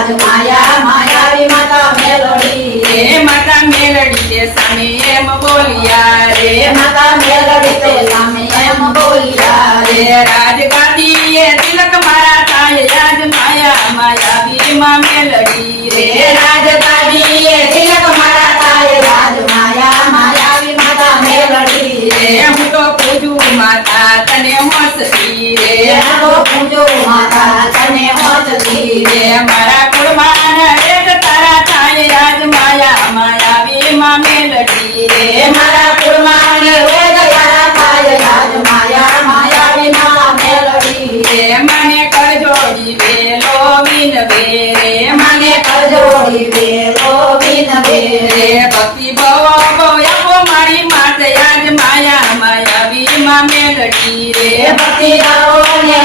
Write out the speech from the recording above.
રાજ માયા માયાવી માતા મેલડી રે માતા મેલડી તે સામે એમ બોલ્યા રે માતા મેલડી તે સામે એમ બોલ્યા રે રાજગાદીએ તિલક મારા થાય રાજ માયા માયાવી માં મેલડી રે રાજગાદીએ તિલક મારા થાય રાજ માયા માયાવી માતા મેલડી રે હું તો પૂજું માતા તને હોસતી રે તો પૂજો માતા તને હોતતી રે મારા કુળમાં રેત તારા થાય રાજ માયા માયાવી માં મેલડી રે મારા કુળમાં વેદ તારા થાય રાજ માયા માયાવી માતા મેલડી રે મને કરજોડી વેલો વિનવે રે મને કરજોડી વેલો વિનવે રે ભક્તિ ભવ ભવ મારી માત યાદ માયા માયાવી માં મેલડી રે ભક્તિ રાવો ને